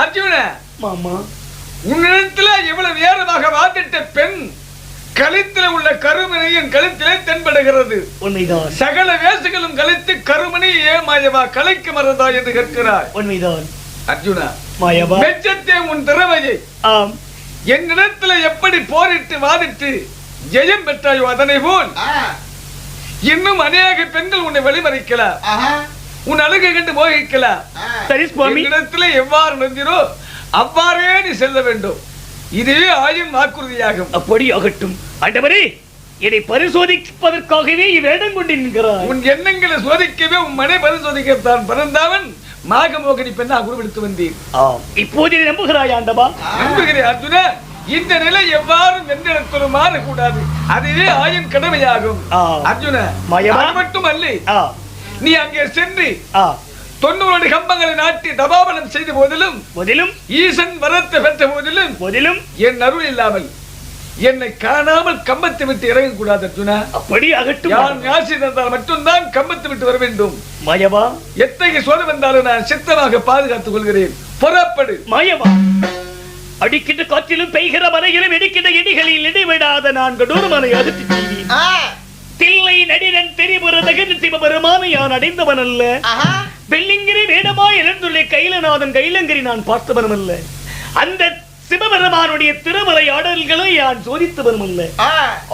அர்ஜுன மாமா, உன்னிடத்துல இவ்வளவு நேரமாக வாதிட்ட பெண் கழுத்தில் உள்ள கருமணியின் கழுத்திலே தென்படுகிறது. உண்மைதான். சகல வேசுகளும் கழித்து கருமணி மாயவா கலைக்கு மறந்தா என்று கேட்கிறார். உண்மைதான் அர்ஜுனா. மாயவா, மெச்சத்தே உன் திறமையை ஆம் என்னிடத்துல எப்படி போரிட்டு வாதிட்டு ஜெயம் பெற்றாயோ அதனை போல் இன்னும் அநேக பெண்கள் உன்னை வழிமறிக்கலாம், உன் அழகை கண்டு மோகிக்கலாம். சரி சுவாமி, இடத்துல எவ்வாறு நெஞ்சிரோ அவ்வாறே நீ செல்ல வேண்டும். இதுவே ஆயும் வாக்குறுதியாகும். அப்படி ஆகட்டும். ஆண்டவரே, என்னை பரிசோதிப்பதற்காகவே இவ்வேடம் கொண்டிருக்கிறார். உன் எண்ணங்களை சோதிக்கவே உன் மனை பரிசோதிக்கத்தான் பிறந்தவன் மாகமோகினி பெண்ணா குருவெடுத்து வந்தேன். இப்போது நீ நம்புகிறாய் ஆண்டவா? நம்புகிறேன் அர்ஜுனா. இந்த நிலை எவ்வாறும் எந்த மாறக்கூடாது. அதுவே ஆயின் கடமையாகும். அர்ஜுனா, அது மட்டுமல்ல, நீ அங்கே சென்று 90 கம்பங்களை நாட்டி தபாபலம் செய்த போதிலும் ஈசன் வரத்தை பெற்ற போதிலும் என் அருள் இல்லாமல் என்னை காணாமல் கம்பத்தை விட்டு இறங்க கூடாது அர்ஜுனா. அப்படி ஆகட்டும். யான் ஆசி தந்தால் மட்டும்தான் கம்பத்தை விட்டு வர வேண்டும். மாயவா, எத்தகைய சோதனை வந்தாலும் நான் சித்தமாக பாதுகாத்துக் கொள்கிறேன். புறப்படு. மாயவா, அடிக்கின்ற காற்றிலும் பெய்கிற மலையிலும் இடிக்கின்ற இடிகளில் இடைவிடாத நான் கடூரமான அகற்றி செய்வேன். தில்லை நடிகன் தெரிபுறதகன் சிவபெருமானை யான் அடைந்தவன் அல்ல. வெள்ளிங்கிரி வேடமாய் எழுந்துள்ள கைலநாதன் கைலங்கிரி நான் பார்த்தவனும் அல்ல. அந்த சிவபெருமானுடைய திருமலை ஆடல்களை யான் சோதித்தவனும் அல்ல.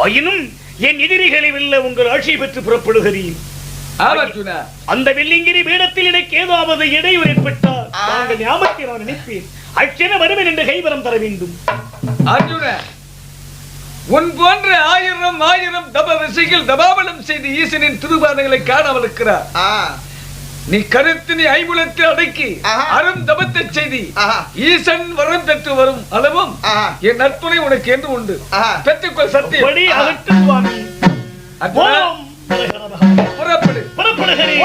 ஆயினும் என் எதிரிகளை வெல்ல உங்கள் ஆட்சி பெற்று புறப்படுகிறேன். அந்த வெள்ளிங்கிரி வேடத்தில் எனக்கு ஏதாவது இடையூறு ஏற்பட்டால் தாங்கள் ஞாபகத்தை நான் நினைப்பேன். அச்சன வருவன் என்று கைவரம் தர வேண்டும். அர்ஜுன, உன் போன்ற ஆயிரம் தப ரிஷிகள் தபாபலம் செய்து ஈசனின் திருபாதங்களை காணாமல் இருக்கிறார். நீ கருத்தினை ஐம்புலத்தில் அடக்கி அரும் தபத்தை செய்தி ஈசன் வரம் பெற்று வரும் அளவும் என் நட்புனை உனக்கு என்று உண்டு. பெற்றுக்கொள் சத்தியம். புறப்படு. புறப்படுகிறேன்.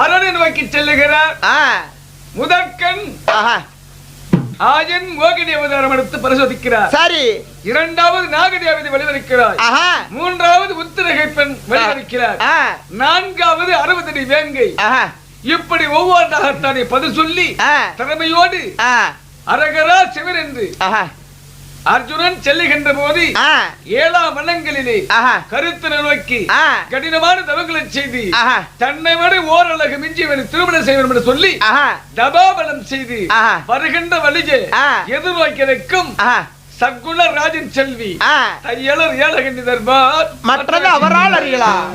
அரணை நோக்கி செல்லுகிறார். முதற்கண் ஆயன் மோகினி அவதாரம் எடுத்து பரிசோதிக்கிறார். சரி. இரண்டாவது நாகதேவதை வழிவருக்கிறார். மூன்றாவது உத்திரகை பெண் வழிவருக்கிறார். நான்காவது 60 அடி வேங்கை. இப்படி ஒவ்வொன்றாகத்தானே பதில் சொல்லி திறமையோடு அரகரா சிவன் என்று அர்ஜுனன் செல்லுகின்ற போது 7ஆம் மன்னங்களிலே கருத்தினை நோக்கி கடினமான தவங்களை செய்து தன்னை விட ஓரளவு மிஞ்சியவனை திருமணம் செய்வன் என்று சொல்லி தபாபலம் செய்து வருகின்ற வழியே எதிர்நோக்கியிருக்கும் சக்குண ராஜன் செல்வி தையலர் ஏழகண்டி தர்பார் மற்றது அவரால் அறியலாம்.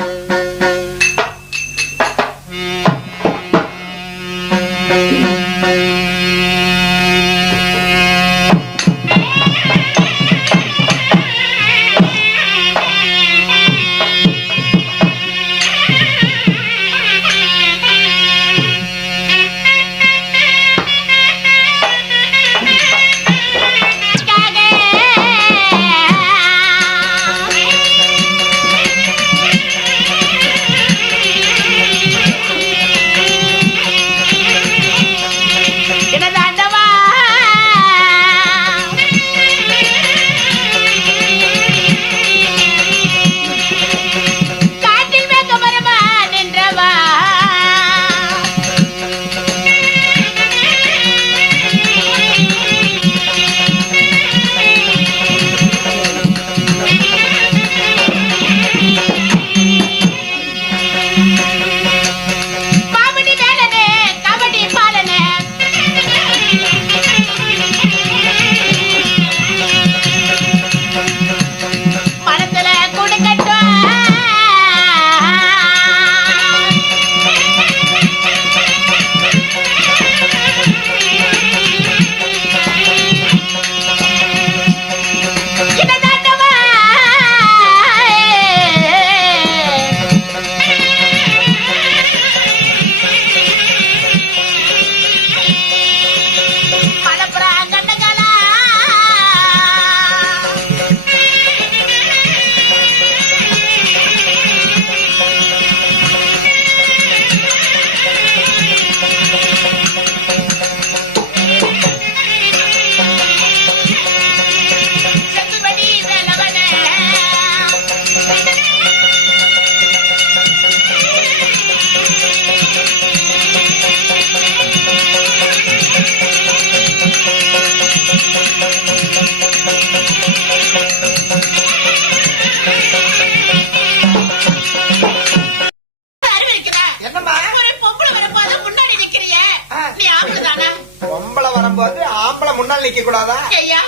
நிக்க கூடாதா? ஐயா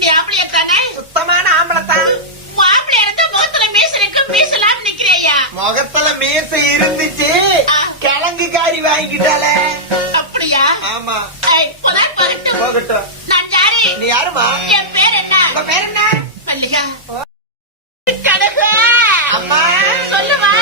நீ ஆம்பளையா தானே? சுத்தமான ஆம்பளை தான். ஆம்பளை இருந்து முகத்துல மீச இருக்கு, மீசலாம் நிக்கிறியா? முகத்துல மீசை இருந்துச்சு, கிழங்கு காரி வாங்கிட்டால. அப்படியா? ஆமா. இப்பதான் வரட்டும். போகட்டும். நான் யாரு? நீ யாருமா? என் பேர் என்ன? உங்க பேர் என்ன? மல்லிகா. கனகா. அம்மா சொல்லுமா.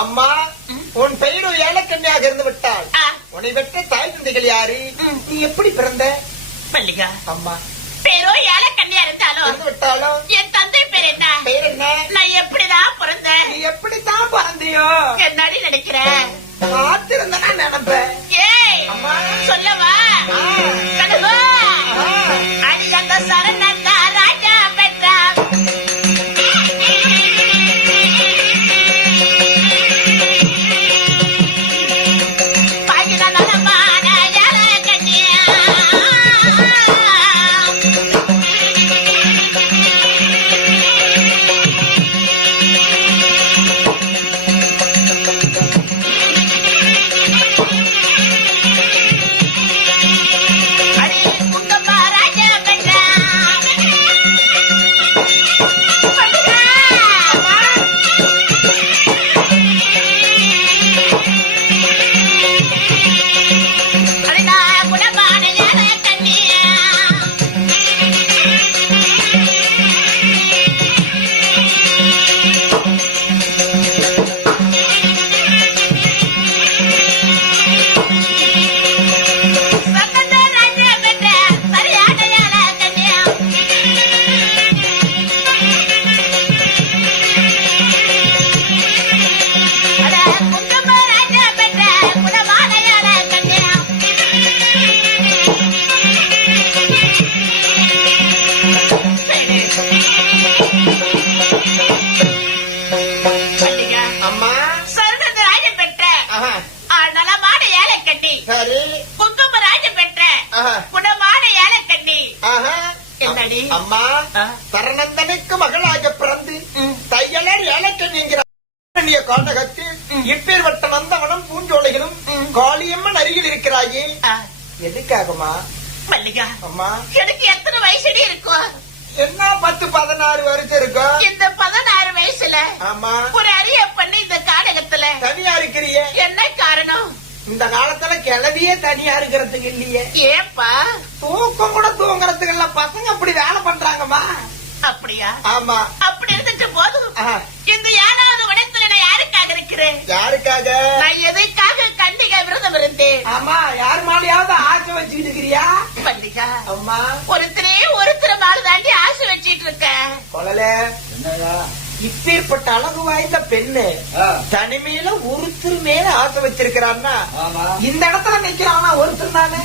அம்மா உன் பெயரும் ஏலக்கண்ணியாக இருந்து விட்டாள். உன்னை பெற்ற தாய் தந்தைகள் யாரு? நீ எப்படி பிறந்த? மல்லிகா. அம்மா பேரோ ஏலக்கண்ணியா இருந்தாலும் இருந்து விட்டாலும் என் தந்தை பேர் என்ன? பேர் என்ன? நான் எப்படிதான் பிறந்தேன்? நீ எப்படித்தான் பிறந்தியோ? என்னடி நினைக்கிறேன்? பார்த்திருந்தா நினைப்பேன். ஏய் அம்மா சொல்லவா? கனகா அடி அந்த சரணந்தா ராஜா பெற்றா அம்மா பரநந்தனுக்கு மகளாக பிறந்து தையலர் ஏலக்கண்ணிங்கிற காண்டகத்தில் இப்பேற்பட்ட நந்தவனம் பூஞ்சோலைகளும் காளியம்மன் அருகில் இருக்கிறாயே எதுக்காகமா? மல்லிகா அம்மா எனக்கு எத்தனை வயசுடி இருக்கும்? என்ன 10-16 வருஷம் இருக்கும். இந்த 16 வயசுல ஆமா ஒரு அரிய பண்ணி இந்த காடகத்துல தனியா இருக்கிறியே, என்ன காரணம்? இந்த காலத்துல கிளவியே தனியா இருக்கிறதுக்கு இல்லையே. ஏப்பா தூக்கம் கூட தூங்குறதுக்கு இல்ல, பசங்க அப்படி வேலை பண்றாங்கம்மா. அப்படியா? ஆமா. அப்படி இருந்துட்டு போதும். ஆஹா. இந்த 7வது வடத்துல நான் யாருக்காக இருக்கிறேன்? யாருக்காக? நான் எதுக்காக கண்டிகா விரதம் இருந்தேன்? ஆமா, யார் மேலயாவது ஆசை வச்சுக்கிட்டு இருக்கிறியா? பண்டிகா அம்மா ஒருத்தர் மேல தாண்டி ஆசை வச்சிட்டு இருக்க. கொலலே இப்பேற்பட்ட அழகு வாய்ந்த பெண்ணு தனிமையில ஒருத்தர் மேல ஆசை வச்சிருக்கிறான்னா இந்த இடத்துல நிக்கிறானா ஒருத்தர் தானே.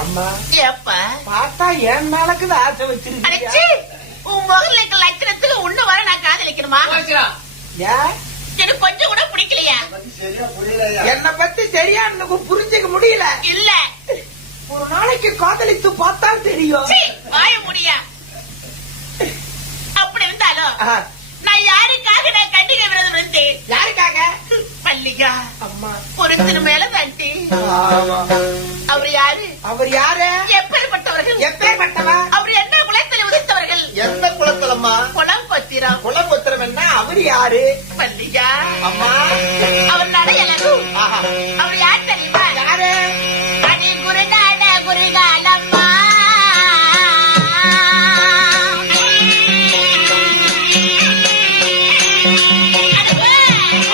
அம்மா ஏப்பா பார்த்தா என் மேலக்குது ஆசை அடிச்சு வச்சிருக்கீங்க. உன் முகலுக்கு லட்சணத்துக்கு ஒண்ணு வர நான் காதலிக்கணுமா? ஏன் எனக்கு கொஞ்சம் கூட பிடிக்கலையா? என்னை பத்தி சரியா எனக்கு புரிஞ்சுக்க முடியல. இல்ல ஒரு நாளைக்கு காதலித்து பார்த்தா தெரியும். சீ, வாய முடியா. அப்படி இருந்தாலும் ஆஹா. நான் யாருக்காக நான் கண்டிகை விரதம் இருந்தேன்? யாருக்காக? மல்லிகா அம்மா ஒருத்தர் மேல தாண்டி. ஆமா. அவர் யாரு? அவர் யாரு? எப்பேற்பட்டவர்கள்? எப்பேற்பட்டவன்? அவர் என்ன குலத்தில் உதித்தவர்கள்? எந்த குலத்தலம்மா? குலம் பத்திரம். குலபுத்திரம் என்ன? அவர் யாரு? மல்லிகா அம்மா அவர் நடையழகு. ஆஹா. அவர் யார் தெரியுமா? யாரு? அடி குருடாட குருகாலம்மா.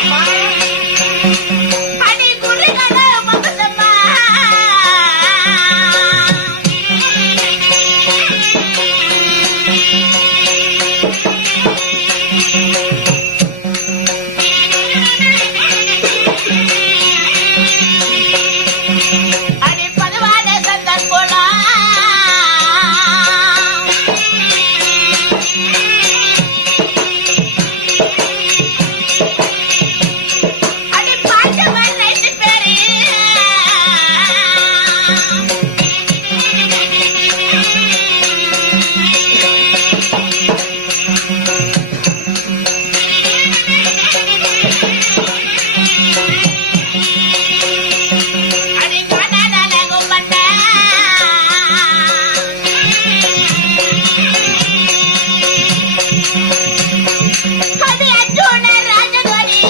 அம்மா அடி குருகால மகசம்மா. அடி பதுவான சந்தன் போலா. அடி பாண்டவன் 2 பேரு. அடி காணாத கும்பட்ட. அது அர்ஜுன ராஜதுரி.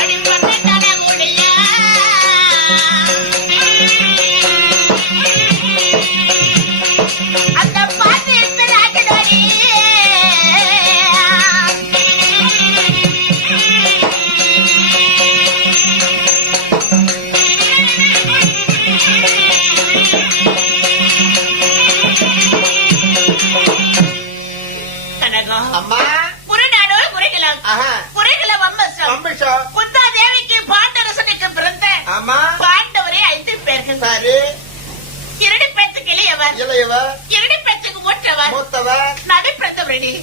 அடி பக்கத்தான குடியா. அந்த பாட்டு ராஜதுரி. கனகம் அம்மா குருநாடோ குறைகலாம். ஆஹா. குறைகள வம்பசம். அம்பிஷம். குந்தா தேவிக்கு பாண்டரசனுக்கு பிறந்த ஆமா பாண்டவரே 5 பேர்கள். சரி. 2 பேத்துக்கு இளையவர், இளையவ 2 பேத்துக்கு மூற்றவர், மூத்தவ நடு பிறந்தவரணி.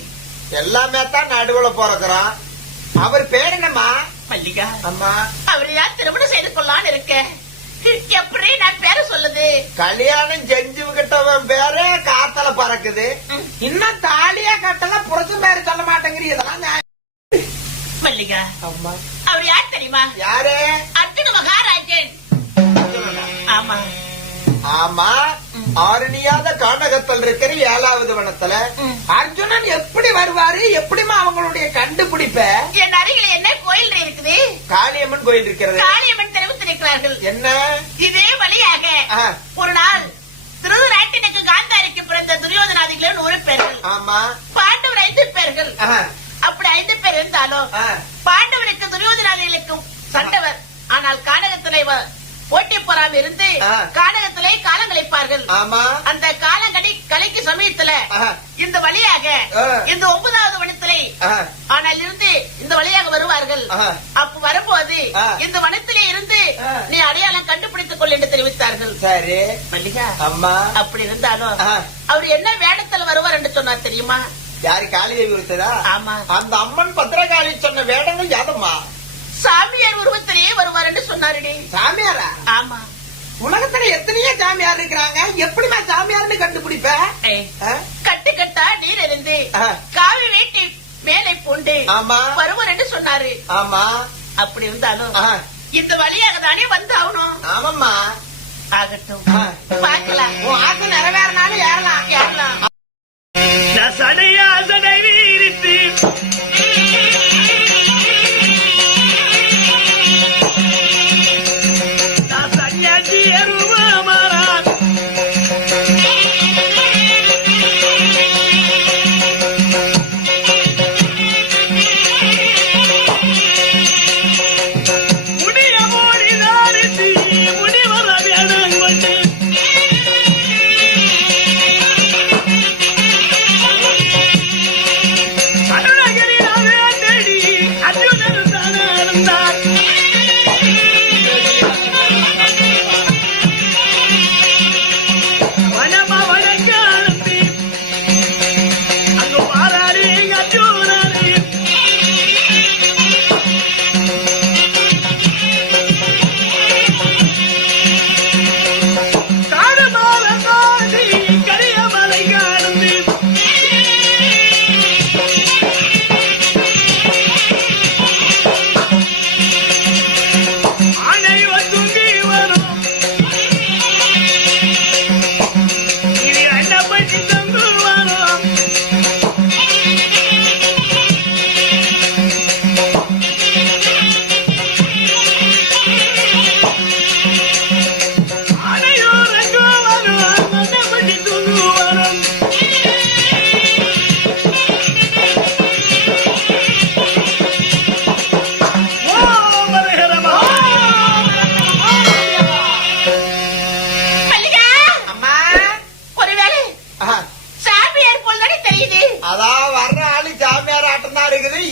எல்லாமே தான் நடுவுல பிறக்கிறான். அவர் பேர் என்னம்மா? மல்லிகா அம்மா அவர் யார் திருமணம் செய்து கொள்ளான்னு இருக்க. எப்படி நான் பேர சொல்லுது? கல்யாணம் செஞ்சுக்கிட்டவன் பேரே காத்தல பறக்குது. இன்னும் தாலியா கட்டல புருஷன் பேரு சொல்ல மாட்டேங்கிறீ. இதெல்லாம் நியாயம். மல்லிகா அம்மா அவர் யார் தெரியுமா? யாரு? அர்ஜுன மகாராஜன். ஆமா ஆமா. ஆரணியாத கானகத்தில் இருக்கிற 7வது வனத்துல அர்ஜுனன் எப்படி வருவாரு? எப்படிமா அவங்களுடைய கண்டுபிடிப்ப? என் அருகில் என்ன கோயில் இருக்குது? காளியம்மன் கோயில் இருக்கிறது. காளியம்மன் தெரிவித்திருக்கிறார்கள். என்ன? இதே வழியாக ஒரு நாள் திருதராட்டினுக்கு காந்தாரிக்கு பிறந்த துரியோதனாதிகள் 100 பேர்கள். ஆமா. பாண்டவர் 5 பேர்கள். ஆஹா. அப்படி 5 பேர் இருந்தாலும் பாண்டவருக்கு துரியோதனாதிகளுக்கும் சண்டவர். ஆனால் கானகத்திலே போட்டி போறாம இருந்து கானகத்திலே காலம் கழிப்பார்கள். ஆமா. அந்த காலங்கடி கலைக்கு சமயத்துல இந்த வழியாக இந்த 9வது வனத்திலே ஆனால் இருந்து இந்த வழியாக வருவார்கள். அப்ப வரும்போது இந்த வனத்திலே இருந்து நீ அடையாளம் கண்டுபிடித்துக் கொள் என்று தெரிவித்தார்கள். சரி மல்லிகா அம்மா. அப்படி இருந்தாலும் அவர் என்ன வேடத்தில் வருவார் என்று சொன்னார் தெரியுமா? யாரு? காளிதேவி ஒருத்தரா? ஆமா. அந்த அம்மன் பத்திரகாளி சொன்ன வேடங்கள் யாதம்மா? சாமியார் உருவத்திலேயே வருவார் என்று சொன்னாருடி. சாமியாரா? ஆமா. உலகத்துல எத்தனையோ சாமியார் இருக்கிறாங்க, எப்படிமா சாமியார்னு கண்டுபிடிப்ப? கட்டு கட்டா நீர் இருந்து காவி வேட்டி மேலை பூண்டு வருவர் என்று சொன்னாரு. ஆமா, அப்படி இருந்தாலும் இந்த வழியாக தானே வந்து ஆகணும். ஆமாம்மா, ஆகட்டும், பார்க்கலாம். உன் ஆசை நிறைவேறினாலும் ஏறலாம் ஏறலாம். சடையா சடை வீரித்து சன்னியாசி எருவமாறான் முடிய மோடிதாரித்து முடிவர வேடம் கொண்டு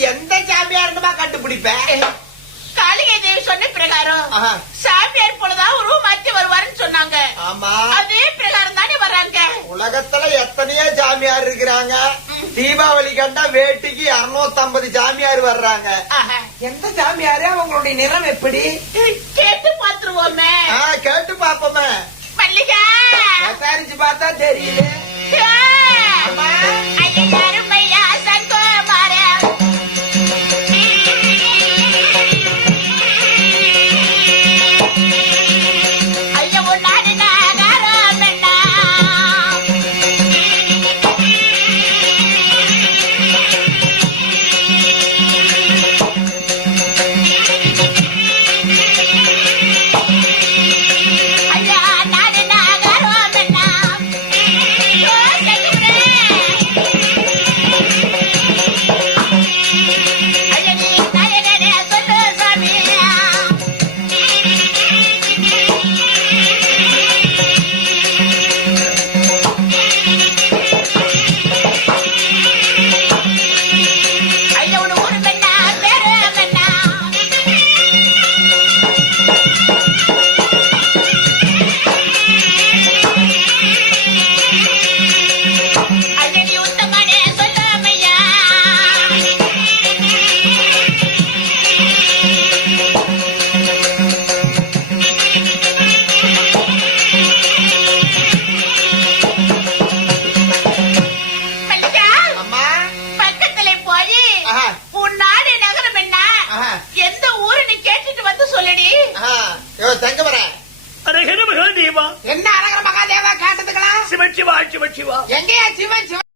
எந்த சாமியார்னுமா கண்டுபிடிப்ப? காளிகை தேவி சொன்ன பிரகாரம் சாமியார் போலதான் உருவம் மாற்றி வருவாருன்னு சொன்னாங்க. ஆமா, அதே பிரகாரம் தானே வர்றாங்க. உலகத்துல எத்தனையோ சாமியார் இருக்கிறாங்க. தீபாவளி கண்டா வேட்டிக்கு 250 சாமியார் வர்றாங்க. எந்த சாமியாரு, அவங்களுடைய நிறம் எப்படி? கேட்டு பாத்துருவோமே. கேட்டு பாப்போமே. மல்லிகா விசாரிச்சு பார்த்தா தெரியுது. ஐயா சங்கோமார ஐயா ஒன்னாடு நாகாரம் என்ன ஐயா நாடு நாகாரம் என்ன என்ன அரகர மகாதேவா கேட்டதுக்கலாம்? சிவன் சிவா சிவன் சிவா எங்கயா சிவன் சிவன்